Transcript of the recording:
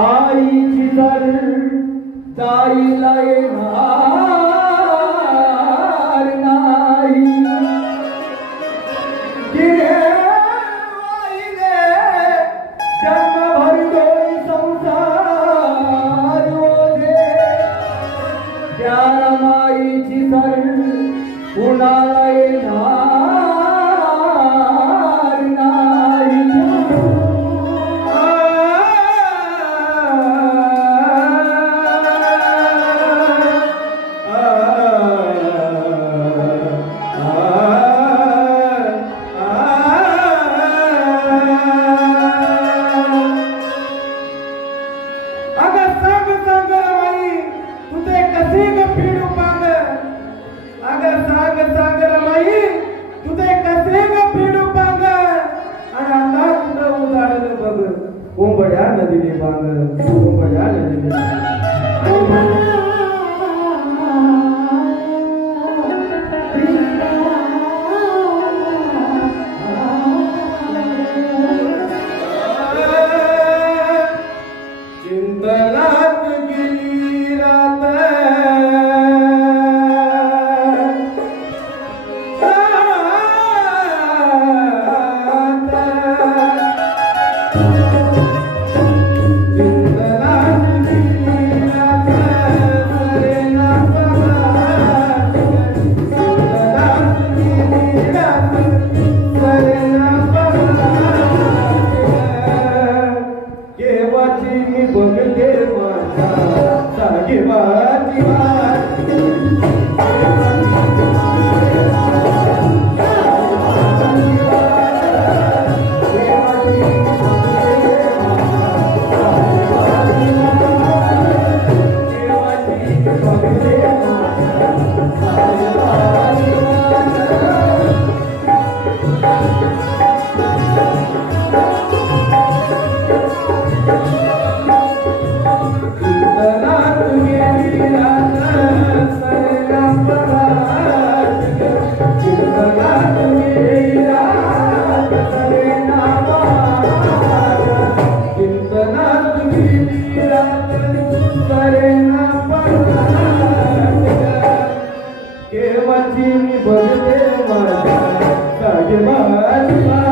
ஆயிதர் தாயிலை நாய் இருக்காங்க pode, pode.